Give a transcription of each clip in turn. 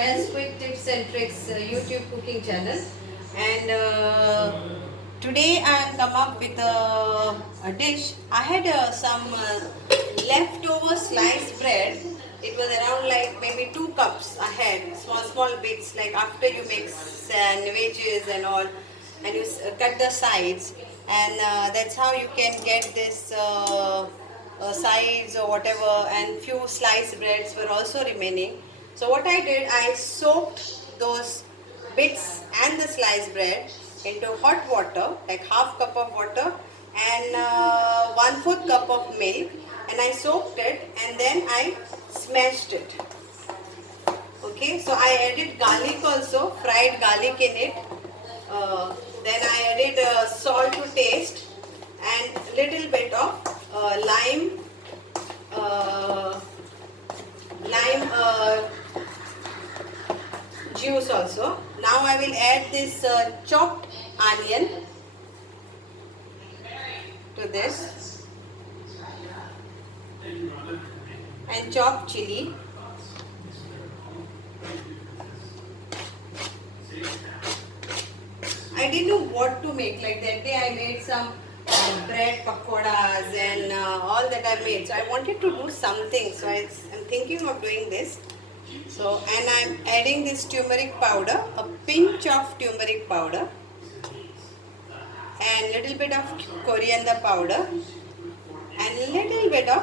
Joelle's Quick Tips and Tricks YouTube cooking channel, and today I have come up with a dish. I had some leftover sliced bread. It was around like maybe 2 cups I had, small bits, like after you make sandwiches and all, and you cut the sides, and that's how you can get this sides or whatever, and few sliced breads were also remaining. So what I did, I soaked those bits and the sliced bread into hot water, like half cup of water and 1/4 cup of milk, and I soaked it and then I smashed it. Okay, so I added garlic also, fried garlic in it. Then I added salt to taste and little bit of lime juice also. Now I will add this chopped onion to this and chopped chili. I didn't know what to make. Like that day I made some bread pakoras and all that I made. So I wanted to do something. So I'm thinking of doing this. So, and I'm adding this turmeric powder, a pinch of turmeric powder, and little bit of coriander powder, and little bit of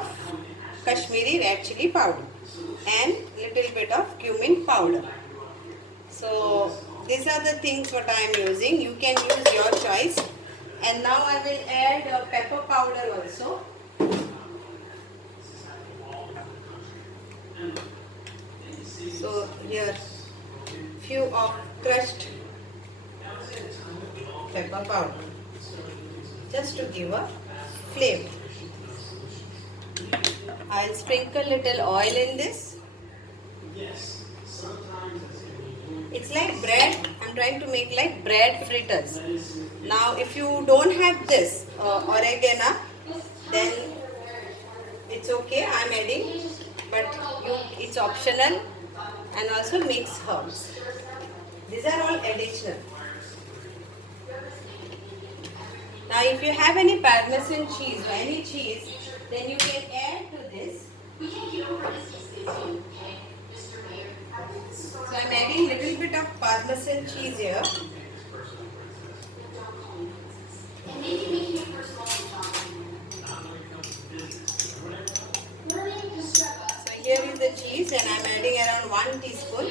Kashmiri red chili powder, and little bit of cumin powder. So these are the things what I am using. You can use your choice. And now I will add pepper powder also. So here few of crushed pepper powder, just to give a flavor. I'll sprinkle little oil in this. It's like bread. I'm trying to make like bread fritters. Now if you don't have this oregano, then it's okay, I'm adding, but it's optional, and also mixed herbs. These are all additional. Now if you have any Parmesan cheese or any cheese, then you can add to this. So I'm adding little bit of Parmesan cheese here. So here is the cheese, and I'm adding around 1 teaspoon.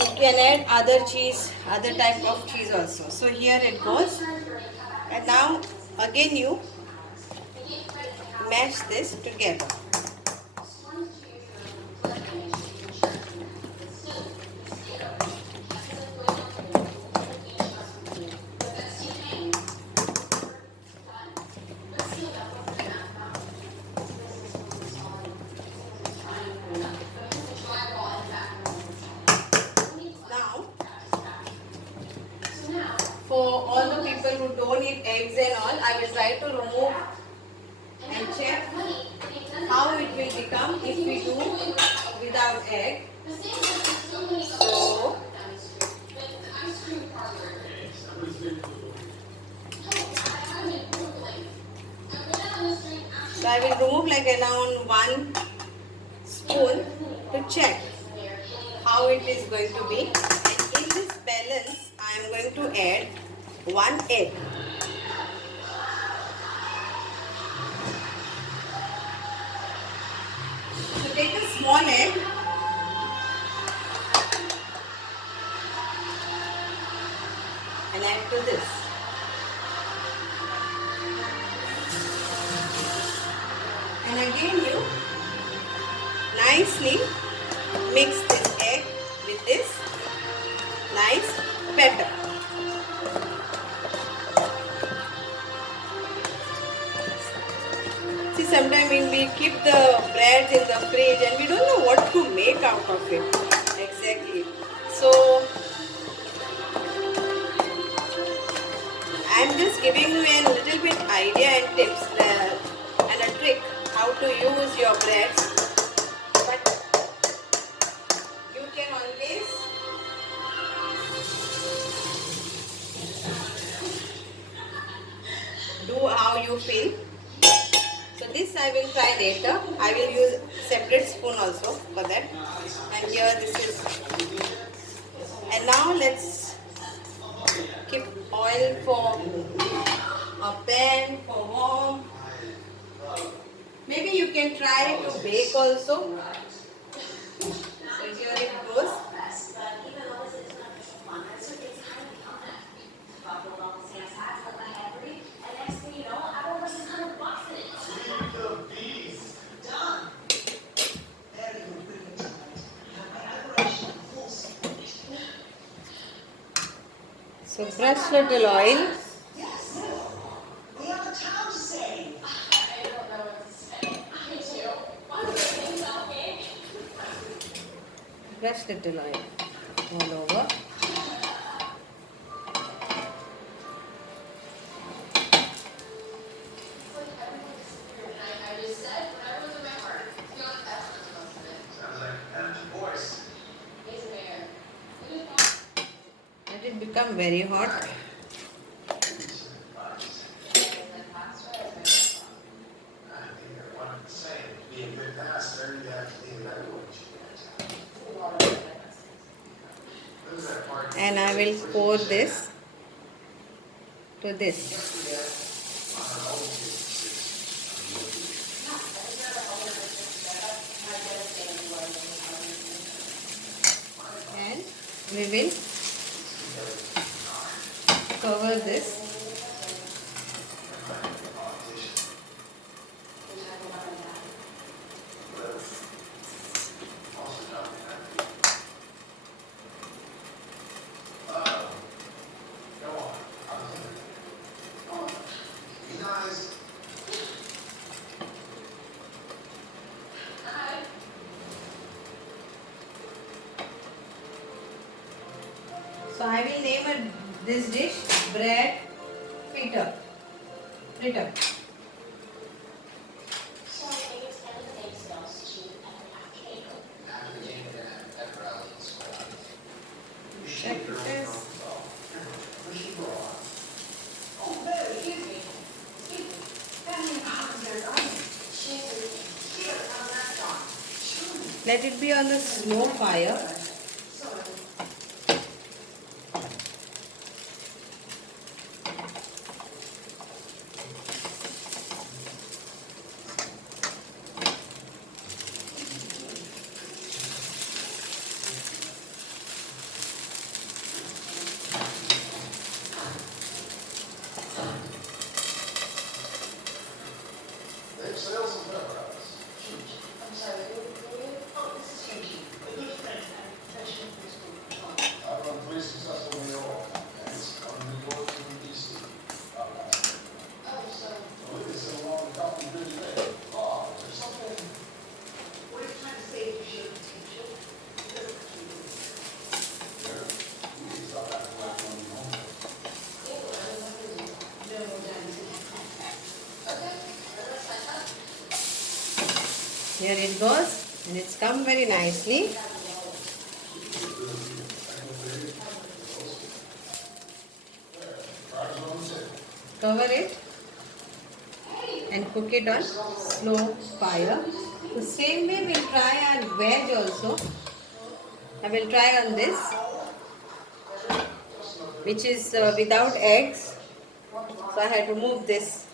You can add other cheese, other type of cheese also. So here it goes. And now again you mash this together. For all the people who don't eat eggs and all, I will try to remove and check how it will become if we do without egg. So I will remove like around 1 spoon to check how it is going to be. And in this balance, I am going to add 1 egg. So take a small egg and add to this. And again you nicely mix this egg with this nice batter. See, sometimes when we keep the bread in the fridge and we don't know what to make out of it exactly. So idea and tips and a trick how to use your breads, but you can always do how you feel. So this I will try later. I will use separate spoon also for that. And here this is. And now let's keep oil for a pan for warm. Maybe you can try to bake also. So here it goes. So brush little oil. Brush little oil all over. Let it become very hot. And I will pour this to this. And we will cover this. So I will name this dish bread fritter. Fritter. Check this. Let it be on a slow fire. Here it goes, and it's come very nicely. Cover it and cook it on slow fire. The same way we'll try our veg also. I will try on this, which is without eggs. So I had removed this,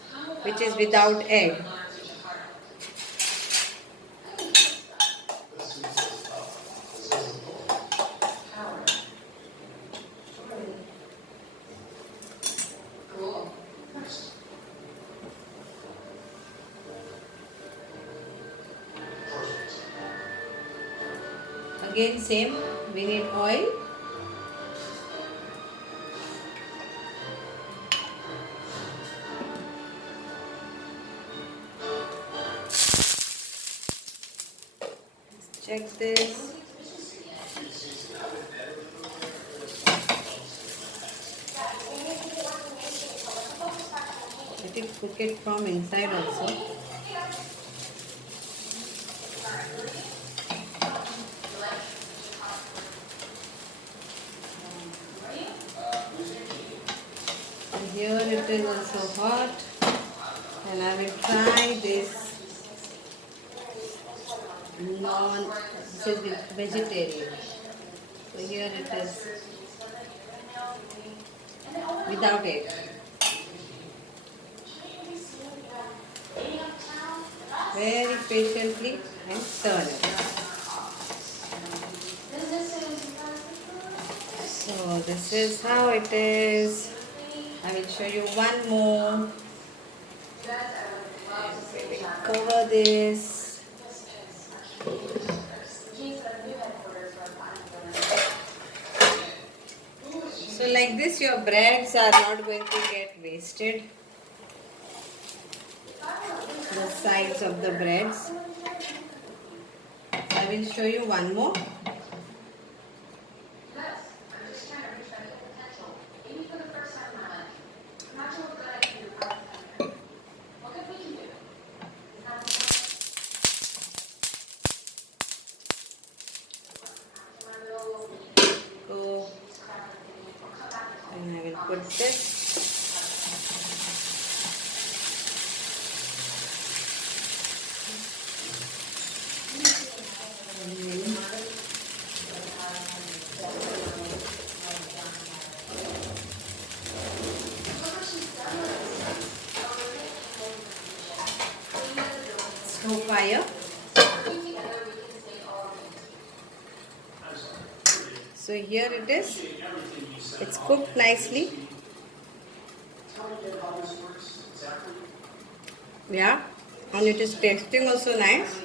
which is without egg. Again same, we need oil. Check this. it, cook it from inside also. And here it is also hot, and I will try this vegetarian. So here it is without egg. Very patiently and turn it. So this is how it is. I will show you one more. We will cover this. So like this your breads are not going to get wasted. The sides of the breads. I will show you one more. So, and I will put this. Slow fire. So here it is. It's cooked nicely. Yeah, and it is tasting also nice.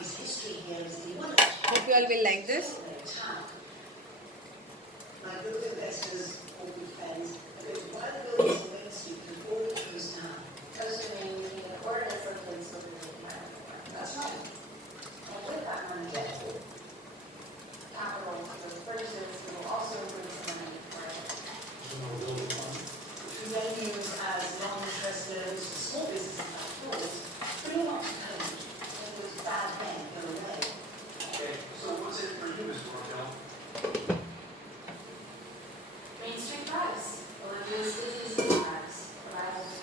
Hope you all will like this.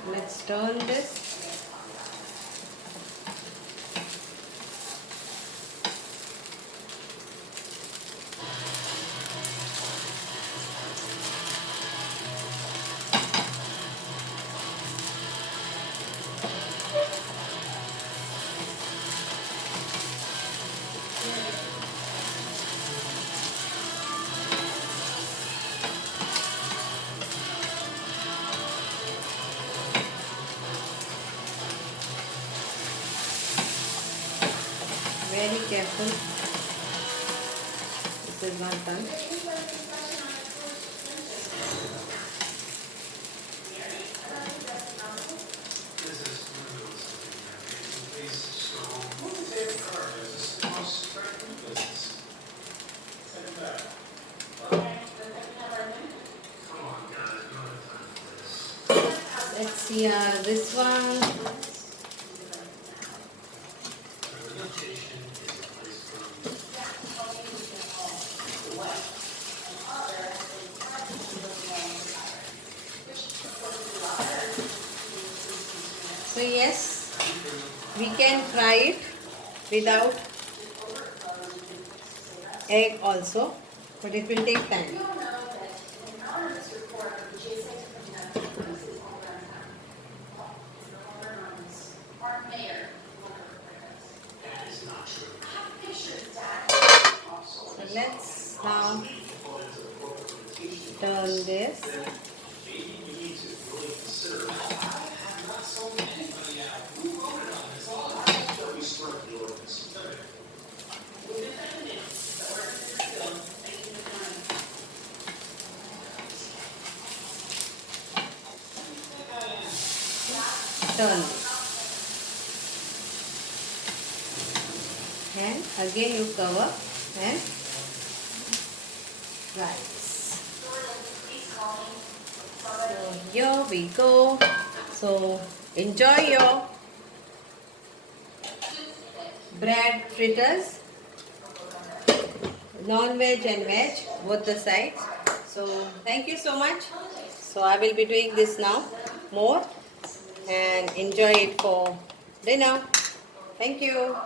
Let's turn this. Very careful. This is not done. Let's see this one. So yes, we can fry it without egg also, but it will take time. So let's now turn this. Turn it. And again you cover and rice. So here we go. So Enjoy your bread fritters, non-veg and veg, both the sides. So thank you so much. So I will be doing this now more and enjoy it for dinner. Thank you.